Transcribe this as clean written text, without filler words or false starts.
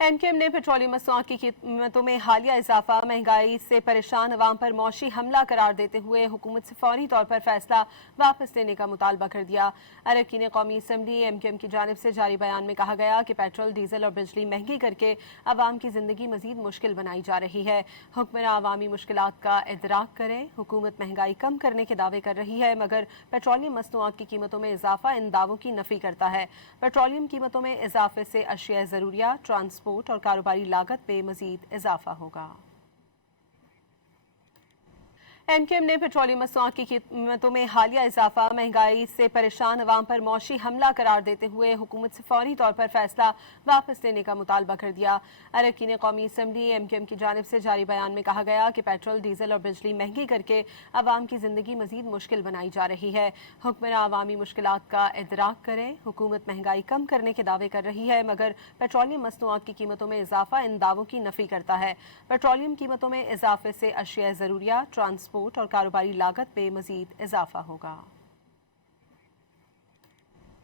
MQM ने petroleum मसनूआत की कीमतों में हालिया इजाफा महंगाई से परेशान अवाम पर मौशी हमला करार देते हुए हुकूमत से फौरी तौर पर फैसला वापस लेने का मुतालबा कर दिया। अरकान कौमी असम्बली एमक्यूएम की जानिब से जारी बयान में कहा गया कि पेट्रोल डीजल और बिजली महंगी करके अवाम की जिंदगी मजीद मुश्किल बनाई जा रही है। हुक्मरान अवामी मुश्किलात का इदराक करें। हुकूमत महंगाई कम करने के दावे कर रही है मगर पेट्रोलियम मसनूआत की कीमतों में इजाफा इन दावों की नफी करता है। पेट्रोलियम कीमतों में इजाफे से अशिया ज़रूरिया, ट्रांसपोर्ट और कारोबारी लागत में मजीद इजाफा होगा। एमक्यूएम ने पेट्रोलियम मसनूआत की कीमतों में हालिया इजाफा महंगाई से परेशान अवाम पर मौशी हमला करार देते हुए हुकूमत से फौरी तौर पर फैसला वापस लेने का मुतालबा कर दिया। अरकान कौमी असम्बली एमक्यूएम की जानिब से जारी बयान में कहा गया कि पेट्रोल डीजल और बिजली महंगी करके अवाम की जिंदगी मजीद मुश्किल बनाई जा रही है। हुक्मरान अवामी मुश्किलात का इदराक करें। हुकूमत महंगाई कम करने के दावे कर रही है मगर पेट्रोलियम मसनूआत की कीमतों में इजाफा इन दावों की नफी करता है। पेट्रोलियम कीमतों में इजाफे से अशिया ज़रूरिया, ट्रांसपोर्ट और कारोबारी लागत में मजीद इजाफा होगा।